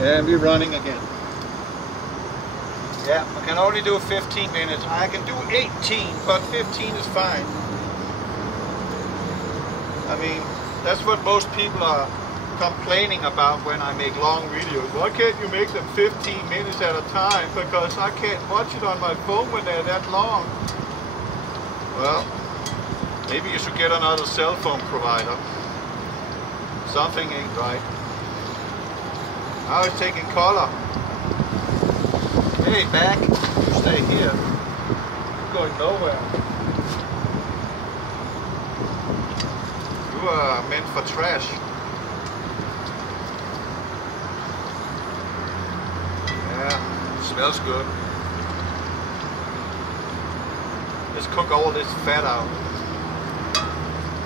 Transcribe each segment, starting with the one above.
And we're running again. Yeah, I can only do 15 minutes. I can do 18, but 15 is fine. I mean, that's what most people are complaining about when I make long videos. Why can't you make them 15 minutes at a time? Because I can't watch it on my phone when they're that long. Well, maybe you should get another cell phone provider. Something ain't right. Now it's taking color. Hey, back. You stay here. You're going nowhere. You are meant for trash. Yeah, it smells good. Let's cook all this fat out.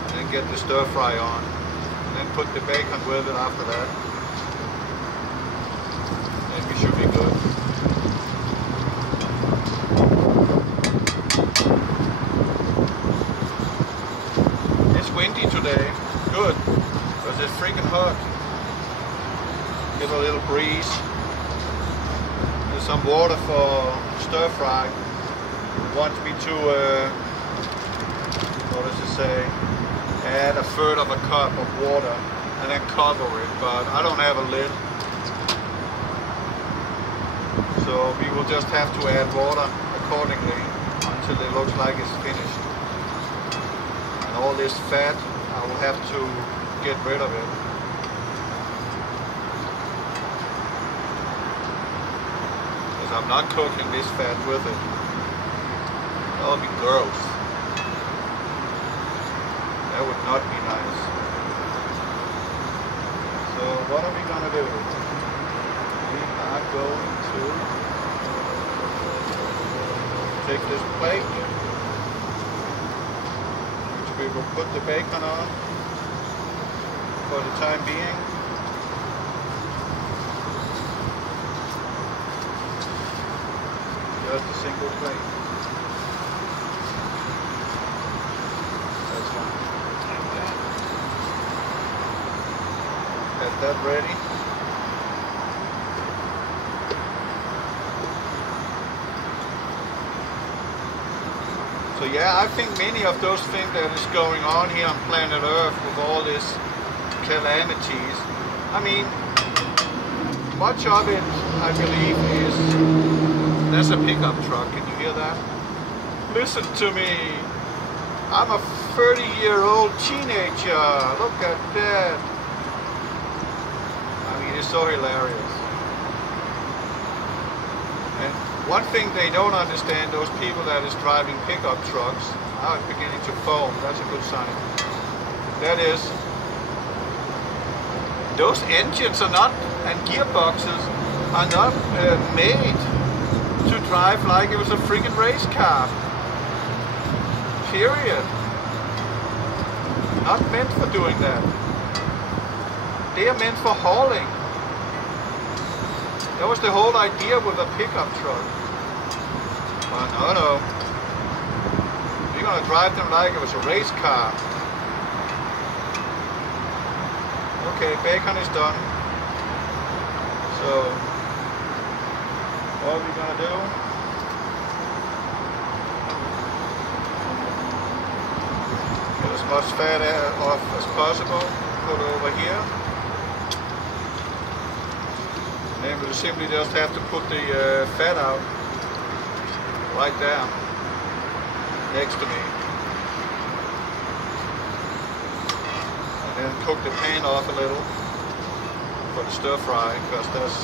And then get the stir fry on. And then put the bacon with it after that. And we should be good. It's windy today. Good. Because it's freaking hot. Get a little breeze. There's some water for stir fry. Wants me to, what does it say? Add 1/3 of a cup of water and then cover it, but I don't have a lid. So we will just have to add water accordingly until it looks like it's finished. And all this fat, I will have to get rid of it. Because I'm not cooking this fat with it. That would be gross. That would not be nice. So what are we gonna do? We are going to take this plate, which we will put the bacon on for the time being. Just a single plate. Get that ready. So yeah, I think many of those things that is going on here on planet Earth with all these calamities, I mean, much of it, I believe, is, there's a pickup truck, can you hear that? Listen to me, I'm a 30-year-old teenager, look at that. It's so hilarious. And one thing they don't understand, those people that is driving pickup trucks, now it's beginning to foam, that's a good sign. That is, those engines are not, and gearboxes are not made to drive like it was a freaking race car. Period. Not meant for doing that. They are meant for hauling. That was the whole idea with a pickup truck. But no. You're gonna drive them like it was a race car. Okay, bacon is done. So, what are we gonna do? Get as much fat off as possible. Put it over here. And we'll simply just have to put the fat out right there next to me. And then cook the pan off a little for the stir fry, because this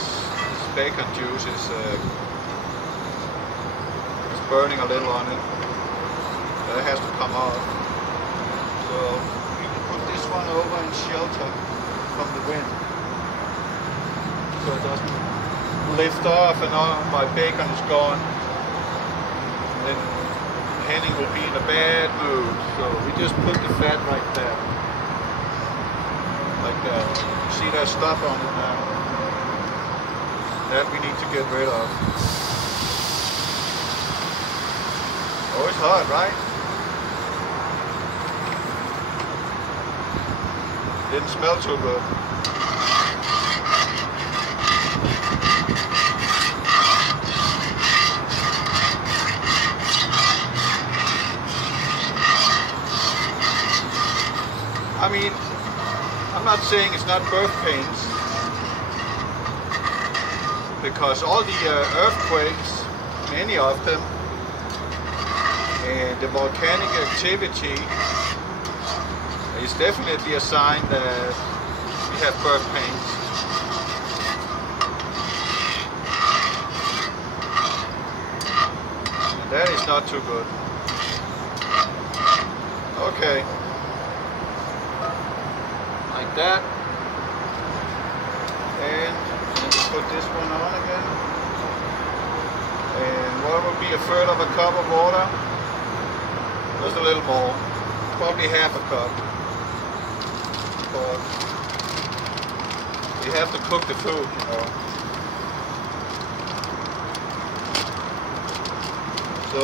bacon juice is burning a little on it. That has to come off. So you can put this one over in shelter from the wind, so it doesn't lift off and all my bacon is gone. And then Henning will be in a bad mood. So we just put the fat right there. Like that. You see that stuff on it now? That we need to get rid of. Oh, it's hot, right? Didn't smell too good. saying it's not birth pains, because all the earthquakes, many of them, and the volcanic activity is definitely a sign that we have birth pains. And that is not too good. Okay. Like that. And put this one on again. And what would be a third of a cup of water? Just a little more. Probably half a cup. But you have to cook the food, you know. So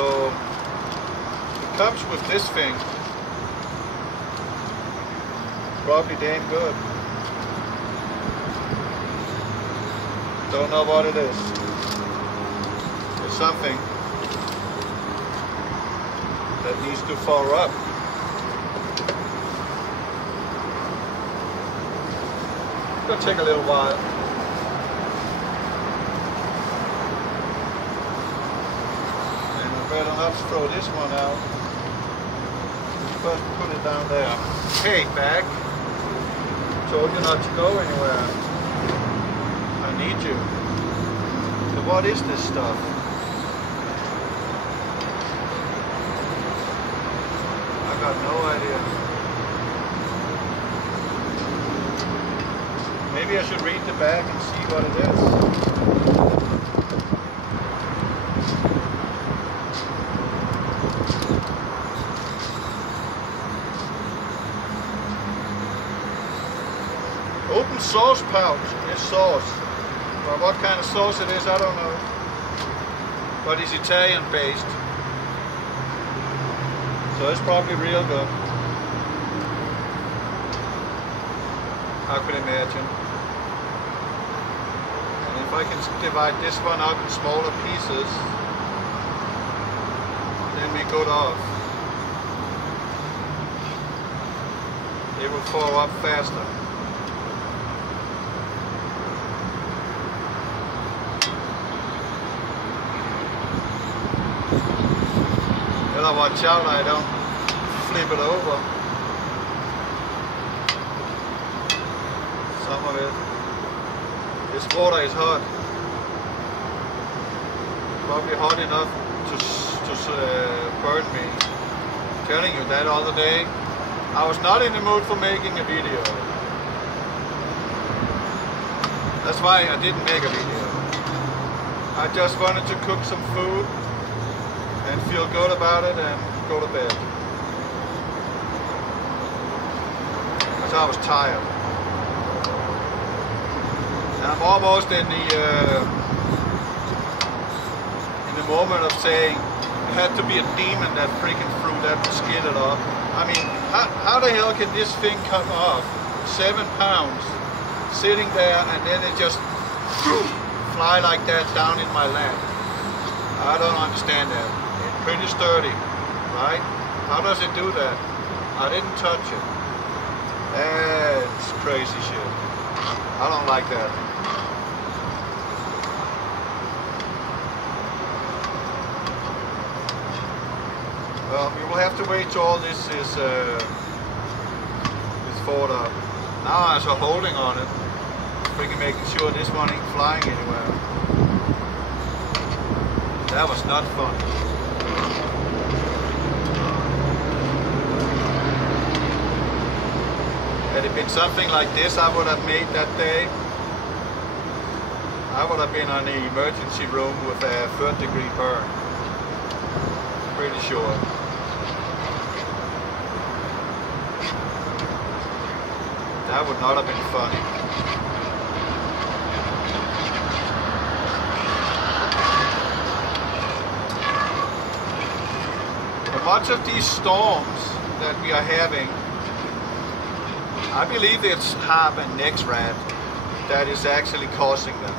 it comes with this thing. Probably damn good. Don't know what it is. It's something that needs to thaw up. It's gonna take a little while. And I better not throw this one out. First put it down there. Hey, back. Told you not to go anywhere. I need you. So what is this stuff? I got no idea. Maybe I should read the back and see what it is. Open sauce pouch. It's sauce. Well, what kind of sauce it is, I don't know. But it's Italian based. So it's probably real good. I could imagine. And if I can divide this one up in smaller pieces, then we go off. It will fall up faster. Better watch out I don't flip it over. Some of it. This water is hot. Probably hot enough to burn me. I'm telling you that other day, I was not in the mood for making a video. That's why I didn't make a video. I just wanted to cook some food and feel good about it and go to bed. Because I was tired. And I'm almost in the moment of saying it had to be a demon that freaking threw that skillet off. I mean, how the hell can this thing come off? 7 pounds sitting there and then it just fly like that down in my lap. I don't understand that. Pretty sturdy, right? How does it do that? I didn't touch it. That's crazy shit. I don't like that. Well, you will have to wait till all this is thawed up. Now I'm also holding on it, freaking making sure this one ain't flying anywhere. That was not fun. Had it been something like this I would have made that day, I would have been on the emergency room with a 3rd-degree burn. Pretty sure. That would not have been funny. But much of these storms that we are having, I believe it's harp and next rat that is actually causing them.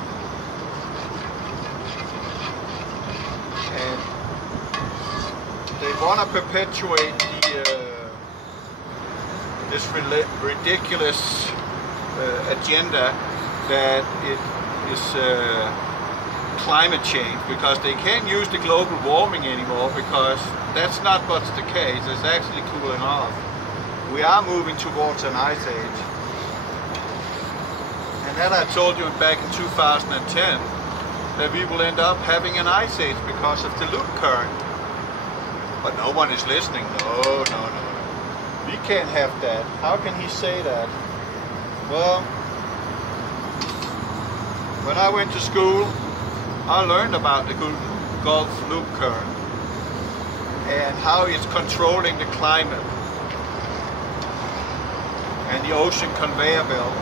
And they want to perpetuate this ridiculous agenda that it is climate change, because they can't use the global warming anymore, because that's not what's the case. It's actually cooling off. We are moving towards an ice age. And that I told you back in 2010, that we will end up having an ice age because of the loop current. But no one is listening. No. We can't have that. How can he say that? Well, when I went to school, I learned about the Gulf loop current and how it's controlling the climate and the ocean conveyor belt,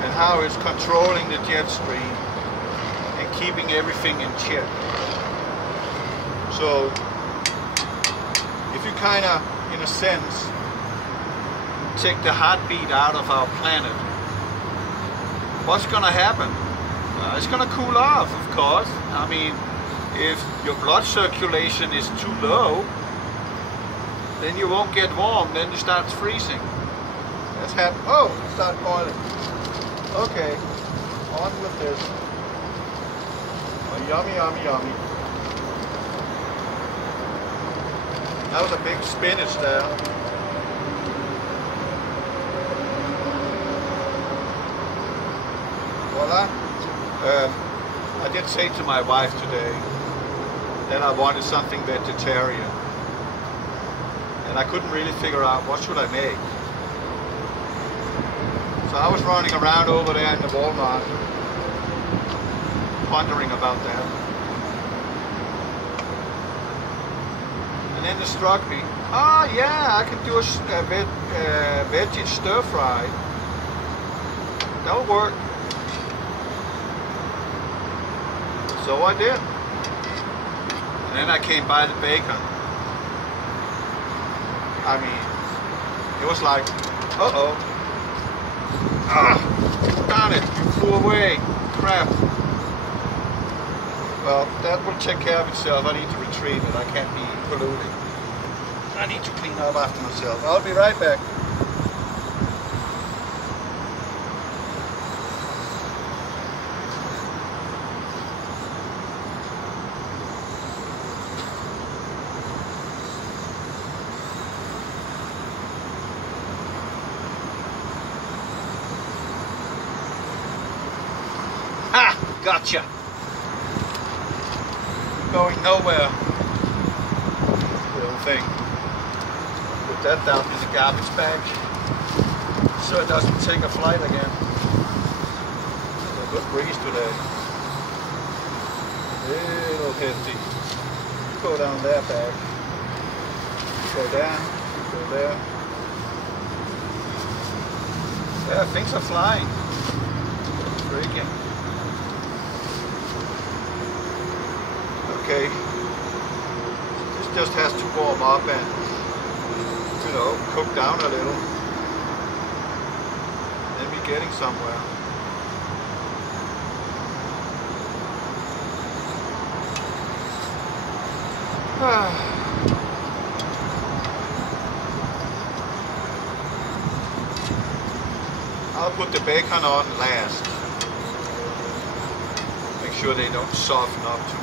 and how it's controlling the jet stream and keeping everything in check. So if you kind of, in a sense, take the heartbeat out of our planet, what's going to happen? It's going to cool off, of course. I mean, if your blood circulation is too low, then you won't get warm, then it starts freezing. That's happened. Oh, it started boiling. Okay, on with this. Oh, yummy, yummy, yummy. That was a big spinach there. Voila. I did say to my wife today that I wanted something vegetarian, and I couldn't really figure out what should I make. So I was running around over there in the Walmart, pondering about that. And then it struck me, oh yeah, I can do a veggie stir fry. That'll work. So I did. And then I came by the bacon. I mean, it was like, uh-oh. Ah, darn it, you flew away. Crap. Well, that will take care of itself. I need to retrieve it. I can't be polluting. I need to clean up after myself. I'll be right back. Ha! Gotcha! Going nowhere. Little thing. Put that down in the garbage bag so it doesn't take a flight again. There's a good breeze today. A little hefty. Go down there, bag. Go down. Go there. Yeah, things are flying. Freaking. Okay, this just has to warm up and, you know, cook down a little, then we're getting somewhere. I'll put the bacon on last. Make sure they don't soften up too much.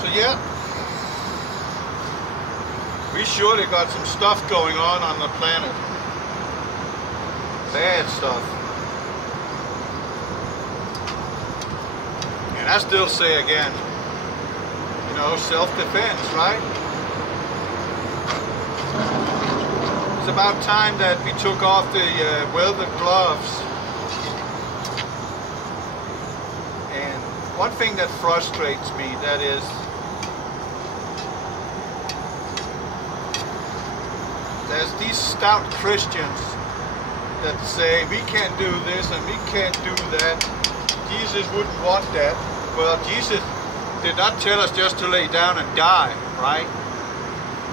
So yeah, we surely got some stuff going on the planet. Bad stuff. And I still say again, you know, self-defense, right? It's about time that we took off the welded gloves. And one thing that frustrates me, that is, there's these stout Christians that say we can't do this and we can't do that. Jesus wouldn't want that. Well, Jesus did not tell us just to lay down and die, right?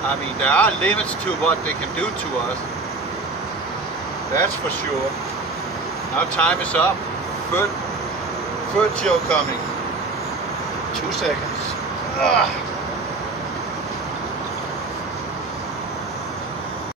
I mean, there are limits to what they can do to us. That's for sure. Now time is up. PUERTO coming. 2 seconds.